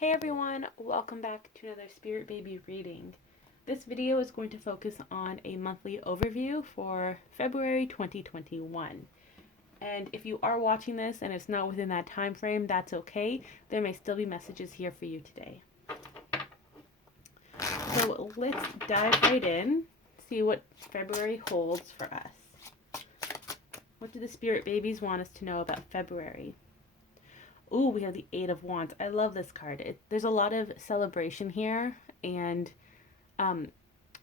Hey everyone, welcome back to another Spirit Baby reading. This video is going to focus on a monthly overview for February 2021. And if you are watching this and it's not within that time frame, that's okay. There may still be messages here for you today. So let's dive right in, see what February holds for us. What do the Spirit Babies want us to know about February? Ooh, we have the Eight of Wands. I love this card. There's a lot of celebration here and um,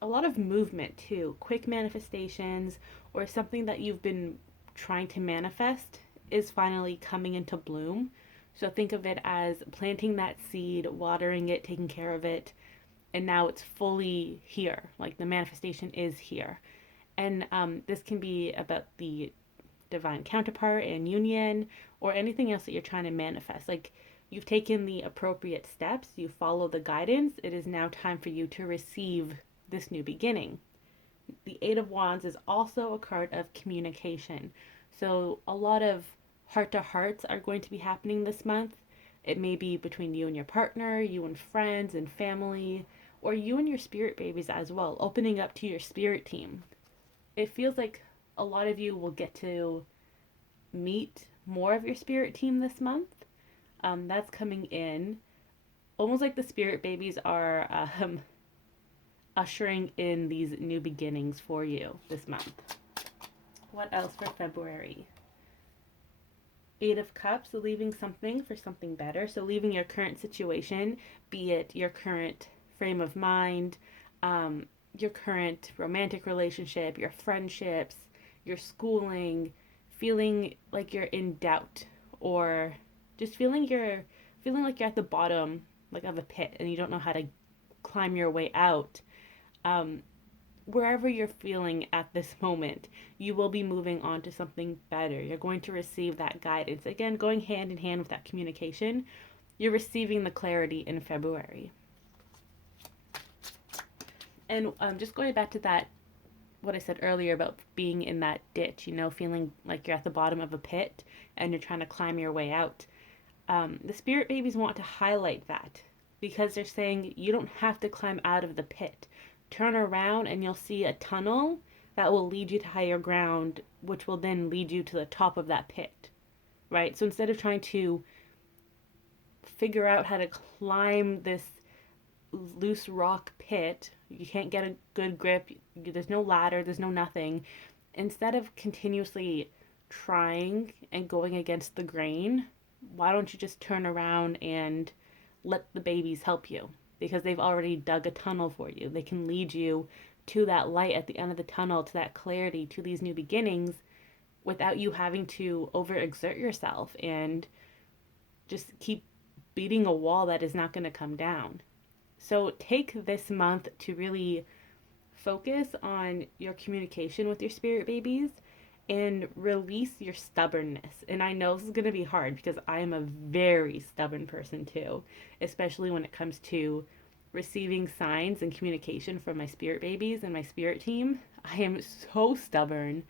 a lot of movement too. Quick manifestations or something that you've been trying to manifest is finally coming into bloom. So think of it as planting that seed, watering it, taking care of it, and now it's fully here. Like the manifestation is here. And this can be about the divine counterpart and union or anything else that you're trying to manifest. Like you've taken the appropriate steps, you follow the guidance, it is now time for you to receive this new beginning. The Eight of Wands is also a card of communication. So a lot of heart to hearts are going to be happening this month. It may be between you and your partner, you and friends and family, or you and your spirit babies as well, opening up to your spirit team. It feels like a lot of you will get to meet more of your spirit team this month. That's coming in. Almost like the spirit babies are ushering in these new beginnings for you this month. What else for February? Eight of Cups, leaving something for something better. So leaving your current situation, be it your current frame of mind, your current romantic relationship, your friendships, your schooling, feeling like you're in doubt, or just feeling like you're at the bottom like of a pit and you don't know how to climb your way out. Um, Wherever you're feeling at this moment, you will be moving on to something better. You're going to receive that guidance. Again, going hand in hand with that communication, you're receiving the clarity in February. And just going back to that, what I said earlier about being in that ditch, feeling like you're at the bottom of a pit and you're trying to climb your way out. The spirit babies want to highlight that because they're saying you don't have to climb out of the pit. Turn around and you'll see a tunnel that will lead you to higher ground, which will then lead you to the top of that pit, right? So instead of trying to figure out how to climb this loose rock pit, you can't get a good grip, there's no ladder, there's no nothing. Instead of continuously trying and going against the grain, why don't you just turn around and let the babies help you? Because they've already dug a tunnel for you. They can lead you to that light at the end of the tunnel, to that clarity, to these new beginnings without you having to overexert yourself and just keep beating a wall that is not going to come down. So take this month to really focus on your communication with your spirit babies and release your stubbornness. And I know this is going to be hard because I am a very stubborn person too, especially when it comes to receiving signs and communication from my spirit babies and my spirit team. I am so stubborn.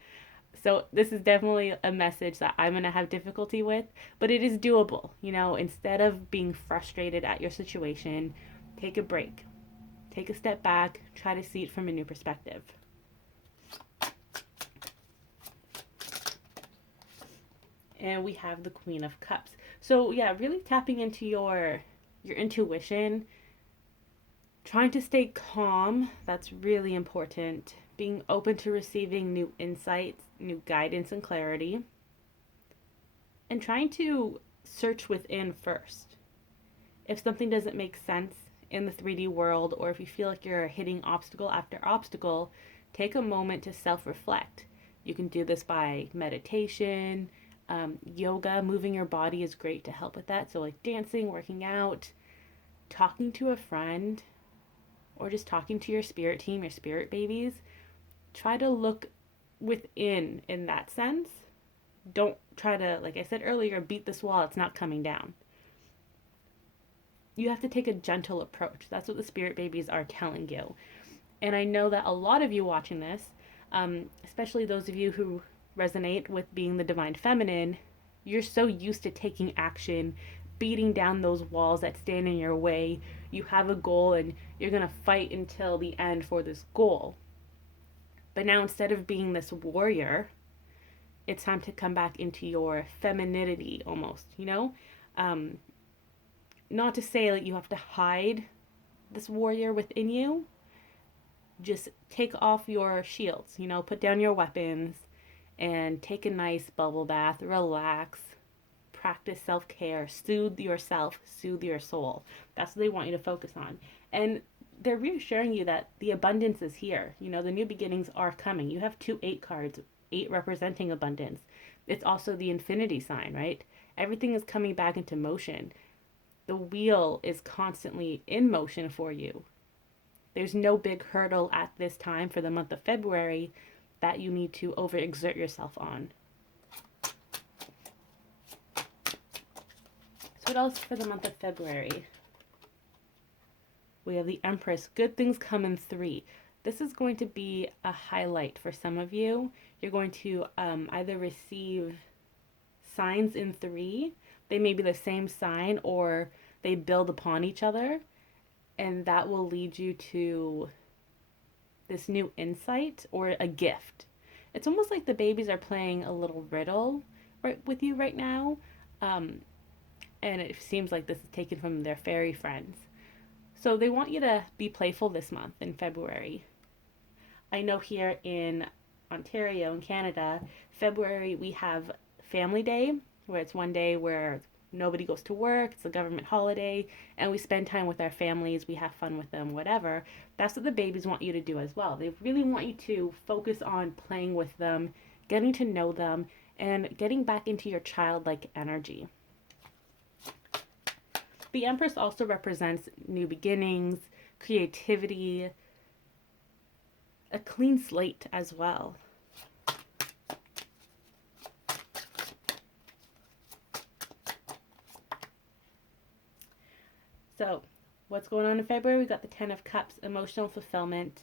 So this is definitely a message that I'm going to have difficulty with, but it is doable. Instead of being frustrated at your situation, take a break. Take a step back, try to see it from a new perspective. And we have the Queen of Cups. So yeah, really tapping into your intuition, trying to stay calm, that's really important. Being open to receiving new insights, new guidance and clarity. And trying to search within first. If something doesn't make sense in the 3D world, or if you feel like you're hitting obstacle after obstacle, take a moment to self-reflect. You can do this by meditation, yoga, moving your body is great to help with that. So like dancing, working out, talking to a friend, or just talking to your spirit team, your spirit babies. Try to look within in that sense. Don't try to, like I said earlier, beat this wall. It's not coming down. You have to take a gentle approach. That's what the spirit babies are telling you. And I know that a lot of you watching this, especially those of you who resonate with being the divine feminine, you're so used to taking action, beating down those walls that stand in your way. You have a goal and you're going to fight until the end for this goal. But now instead of being this warrior, it's time to come back into your femininity almost, you know? Um, Not to say that you have to hide this warrior within you. Just take off your shields, you know, put down your weapons and take a nice bubble bath, relax, practice self care, soothe yourself, soothe your soul. That's what they want you to focus on. And they're reassuring you that the abundance is here. You know, the new beginnings are coming. You have 2 8 cards, 8 representing abundance. It's also the infinity sign, right? Everything is coming back into motion. The wheel is constantly in motion for you. There's no big hurdle at this time for the month of February that you need to overexert yourself on. So what else for the month of February? We have the Empress. Good things come in 3. This is going to be a highlight for some of you. You're going to either receive signs in 3. They may be the same sign or they build upon each other. And that will lead you to this new insight or a gift. It's almost like the babies are playing a little riddle right with you right now. And it seems like this is taken from their fairy friends. So they want you to be playful this month in February. I know here in Ontario, in Canada, February we have Family Day, where it's one day where nobody goes to work, it's a government holiday, and we spend time with our families, we have fun with them, whatever. That's what the babies want you to do as well. They really want you to focus on playing with them, getting to know them, and getting back into your childlike energy. The Empress also represents new beginnings, creativity, a clean slate as well. So, what's going on in February? We got the Ten of Cups, emotional fulfillment.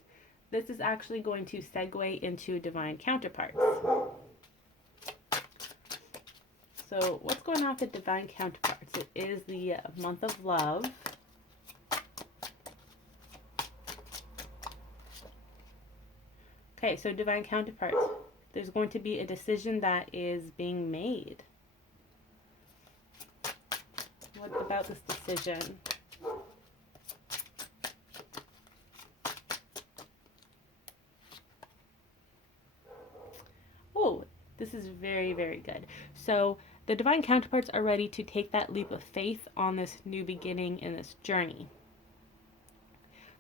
This is actually going to segue into divine counterparts. So, what's going on with the divine counterparts? It is the month of love. Okay, so divine counterparts. There's going to be a decision that is being made. What about this decision? Oh, this is very, very good. So the divine counterparts are ready to take that leap of faith on this new beginning in this journey.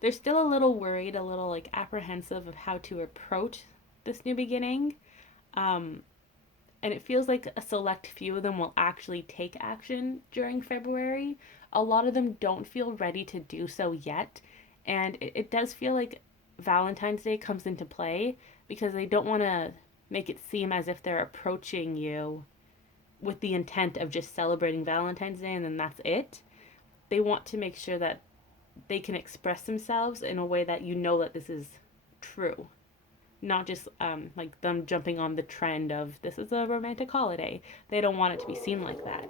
They're still a little worried, a little like apprehensive of how to approach this new beginning. And it feels like a select few of them will actually take action during February. A lot of them don't feel ready to do so yet. And it does feel like Valentine's Day comes into play because they don't want to make it seem as if they're approaching you with the intent of just celebrating Valentine's Day and then that's it. They want to make sure that they can express themselves in a way that you know that this is true. Not just like them jumping on the trend of this is a romantic holiday. They don't want it to be seen like that.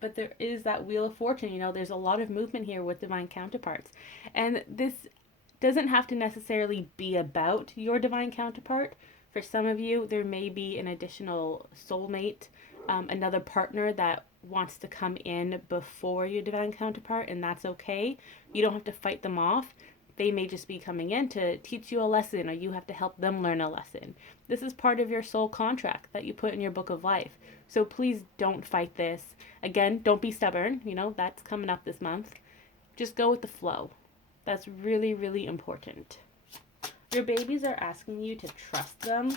But there is that Wheel of Fortune, you know, there's a lot of movement here with divine counterparts. And this doesn't have to necessarily be about your divine counterpart. For some of you, there may be an additional soulmate, another partner that wants to come in before your divine counterpart, and that's okay. You don't have to fight them off. They may just be coming in to teach you a lesson, or you have to help them learn a lesson. This is part of your soul contract that you put in your book of life. So please don't fight this. Again, don't be stubborn. You know, that's coming up this month. Just go with the flow. That's really, really important. Your babies are asking you to trust them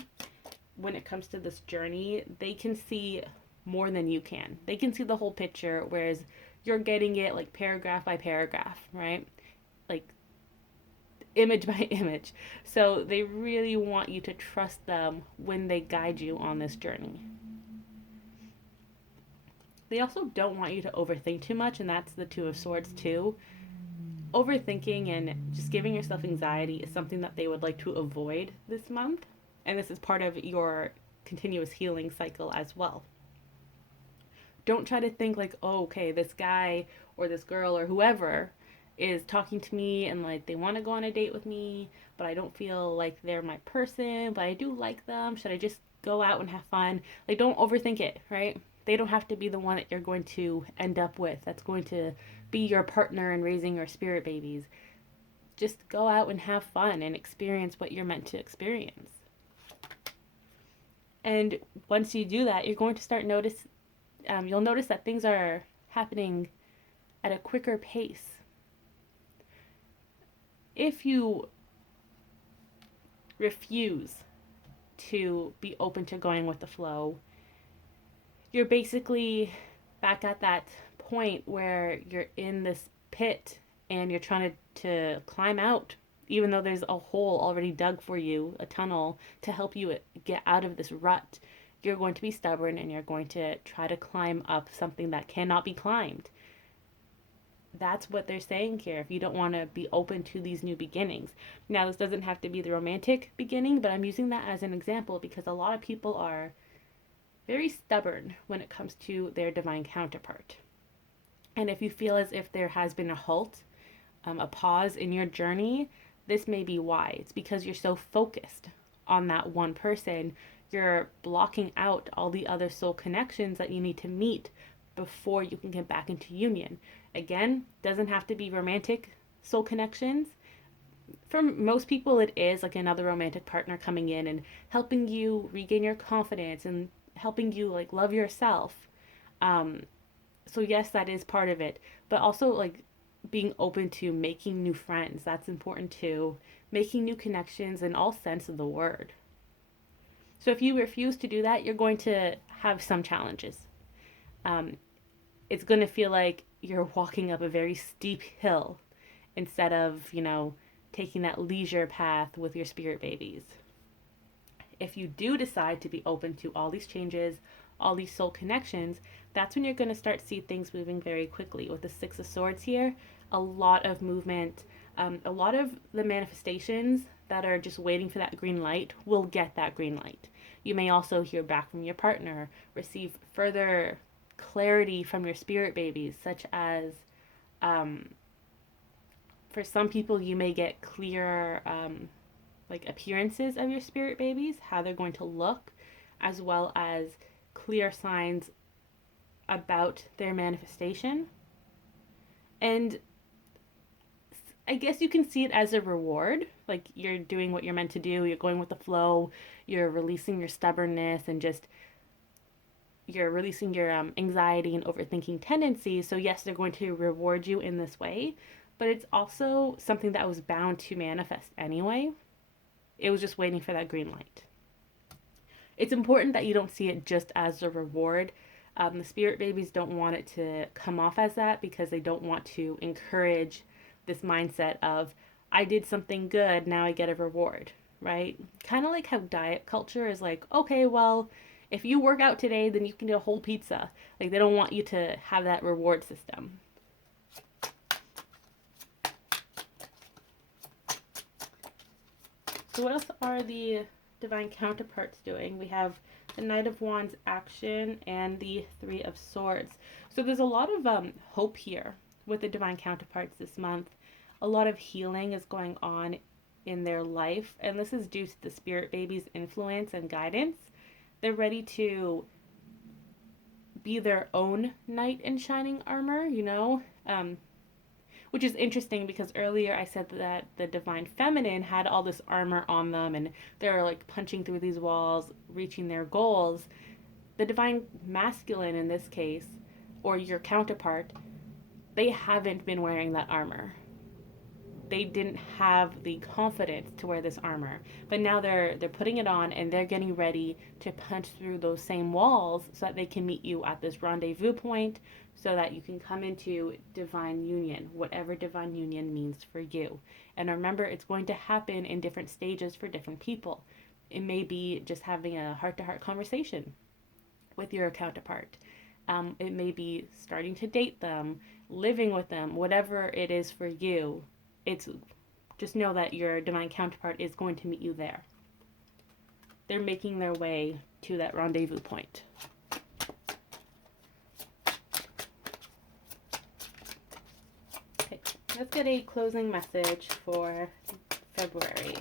when it comes to this journey. They can see more than you can. They can see the whole picture, whereas you're getting it like paragraph by paragraph, right? Like image by image. So they really want you to trust them when they guide you on this journey. They also don't want you to overthink too much, and that's the Two of Swords too. overthinking and just giving yourself anxiety is something that they would like to avoid this month. And this is part of your continuous healing cycle as well. Don't try to think like, oh, okay, this guy or this girl or whoever is talking to me and like they want to go on a date with me, but I don't feel like they're my person, but I do like them. Should I just go out and have fun? Like, don't overthink it, right? They don't have to be the one that you're going to end up with. That's going to be your partner in raising your spirit babies. Just go out and have fun and experience what you're meant to experience. And once you do that, you're going to start you'll notice that things are happening at a quicker pace. If you refuse to be open to going with the flow, you're basically back at that point where you're in this pit and you're trying to climb out, even though there's a hole already dug for you, a tunnel to help you get out of this rut. You're going to be stubborn and you're going to try to climb up something that cannot be climbed. That's what they're saying here. If you don't want to be open to these new beginnings. Now, this doesn't have to be the romantic beginning, but I'm using that as an example because a lot of people are very stubborn when it comes to their divine counterpart. And if you feel as if there has been a halt, a pause in your journey, this may be why. It's because you're so focused on that one person. You're blocking out all the other soul connections that you need to meet before you can get back into union. Again, doesn't have to be romantic soul connections. For most people, it is like another romantic partner coming in and helping you regain your confidence and helping you like love yourself. Um, so yes, that is part of it, but also like being open to making new friends. That's important too. Making new connections in all sense of the word. So if you refuse to do that, you're going to have some challenges. Um, it's going to feel like you're walking up a very steep hill instead of, taking that leisure path with your spirit babies. If you do decide to be open to all these changes, all these soul connections, that's when you're going to start to see things moving very quickly. With the Six of Swords here, a lot of movement, a lot of the manifestations that are just waiting for that green light will get that green light. You may also hear back from your partner, receive further clarity from your spirit babies, such as um, for some people, you may get clear like appearances of your spirit babies, how they're going to look, as well as clear signs about their manifestation. And I guess you can see it as a reward. Like you're doing what you're meant to do, you're going with the flow, you're releasing your stubbornness and just you're releasing your anxiety and overthinking tendencies. So, yes, they're going to reward you in this way, but it's also something that was bound to manifest anyway. It was just waiting for that green light. It's important that you don't see it just as a reward. The spirit babies don't want it to come off as that because they don't want to encourage this mindset of, I did something good, now I get a reward, right? Kind of like how diet culture is like, okay, well, if you work out today, then you can get a whole pizza. Like, they don't want you to have that reward system. So what else are the divine counterparts doing? We have the Knight of Wands action and the Three of Swords. So there's a lot of hope here with the divine counterparts this month. A lot of healing is going on in their life, and this is due to the spirit baby's influence and guidance. They're ready to be their own knight in shining armor, which is interesting because earlier I said that the divine feminine had all this armor on them and they're like punching through these walls, reaching their goals. The divine masculine in this case, or your counterpart, they haven't been wearing that armor. They didn't have the confidence to wear this armor, but now they're putting it on and they're getting ready to punch through those same walls so that they can meet you at this rendezvous point so that you can come into divine union, whatever divine union means for you. And remember, it's going to happen in different stages for different people. It may be just having a heart-to-heart conversation with your counterpart. It may be starting to date them, living with them, whatever it is for you. It's just know that your divine counterpart is going to meet you there. They're making their way to that rendezvous point. Okay, let's get a closing message for February.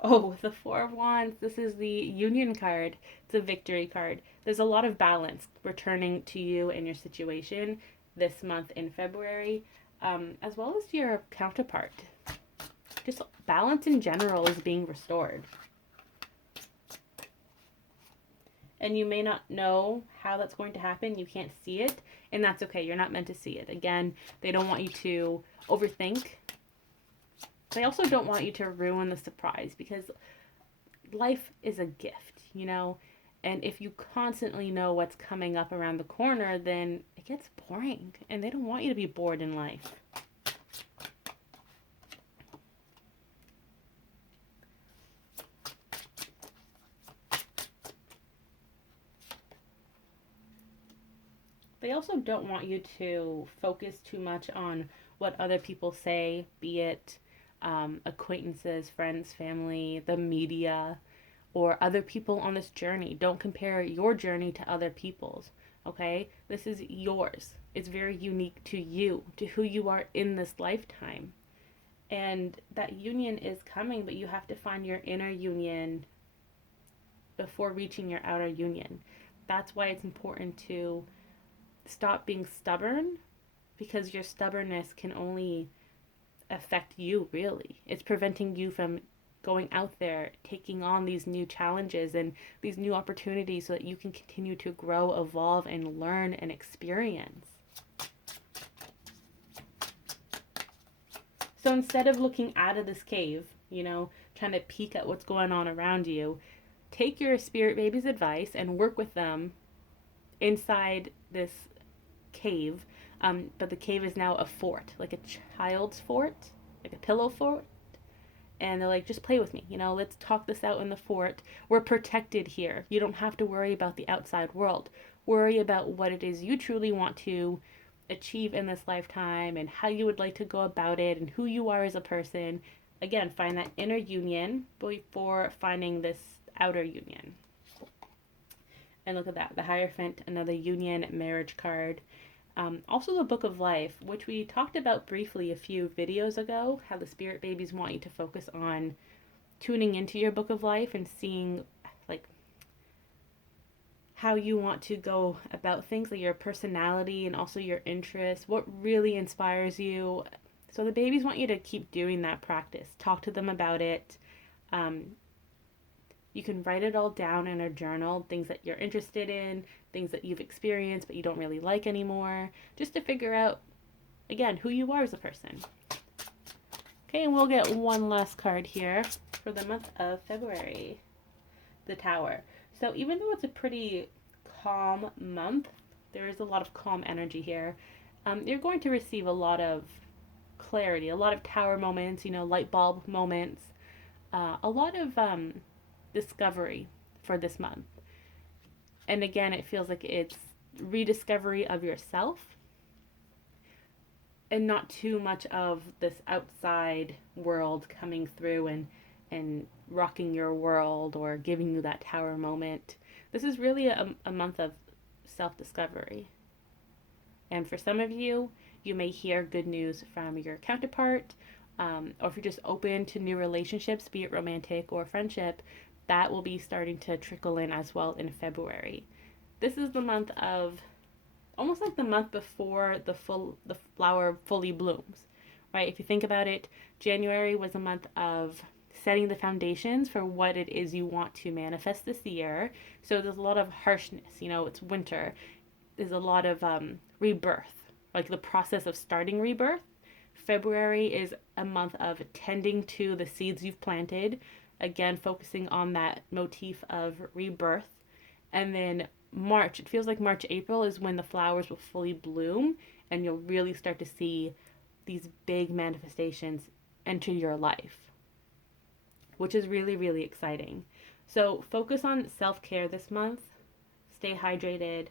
Oh, the Four of Wands. This is the Union card. It's a victory card. There's a lot of balance returning to you and your situation this month in February, as well as your counterpart. Just balance in general is being restored. And you may not know how that's going to happen. You can't see it, and that's okay. You're not meant to see it. Again, they don't want you to overthink. They also don't want you to ruin the surprise, because life is a gift, you know? And if you constantly know what's coming up around the corner, then it gets boring, and they don't want you to be bored in life. They also don't want you to focus too much on what other people say, be it acquaintances, friends, family, the media, or other people on this journey. Don't compare your journey to other people's, okay? This is yours. It's very unique to you, to who you are in this lifetime. And that union is coming, but you have to find your inner union before reaching your outer union. That's why it's important to stop being stubborn, because your stubbornness can only affect you, really. It's preventing you from going out there, taking on these new challenges and these new opportunities so that you can continue to grow, evolve, and learn and experience. So instead of looking out of this cave, you know, trying to peek at what's going on around you, take your spirit baby's advice and work with them inside this cave, but the cave is now a fort, like a child's fort, like a pillow fort. And they're like, just play with me, you know, let's talk this out in the fort. We're protected here. You don't have to worry about the outside world. Worry about what it is you truly want to achieve in this lifetime and how you would like to go about it and who you are as a person. Again, find that inner union before finding this outer union. And look at that, the Hierophant, another union marriage card. Also the Book of Life, which we talked about briefly a few videos ago, how the spirit babies want you to focus on tuning into your Book of Life and seeing like how you want to go about things, like your personality and also your interests, what really inspires you. So the babies want you to keep doing that practice. Talk to them about it. You can write it all down in a journal, things that you're interested in, things that you've experienced but you don't really like anymore, just to figure out, again, who you are as a person. Okay, and we'll get one last card here for the month of February, the Tower. So even though it's a pretty calm month, there is a lot of calm energy here. You're going to receive a lot of clarity, a lot of tower moments, you know, light bulb moments, a lot of discovery for this month. And again, it feels like it's rediscovery of yourself and not too much of this outside world coming through and rocking your world or giving you that tower moment. This is really a month of self-discovery. And for some of you, you may hear good news from your counterpart, or if you're just open to new relationships, be it romantic or friendship, that will be starting to trickle in as well in February. This is the month of, almost like the month before the flower fully blooms, right? If you think about it, January was a month of setting the foundations for what it is you want to manifest this year. So there's a lot of harshness, you know, it's winter. There's a lot of rebirth, like the process of starting rebirth. February is a month of tending to the seeds you've planted, again, focusing on that motif of rebirth. And then March, it feels like March, April is when the flowers will fully bloom and you'll really start to see these big manifestations enter your life, which is really, really exciting. So focus on self-care this month. Stay hydrated.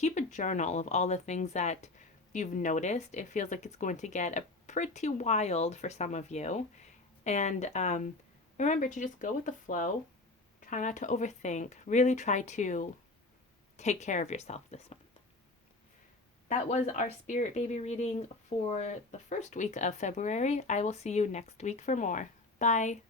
keep a journal of all the things that you've noticed. It feels like it's going to get a pretty wild for some of you. And remember to just go with the flow. Try not to overthink. Really try to take care of yourself this month. That was our Spirit Baby reading for the first week of February. I will see you next week for more. Bye.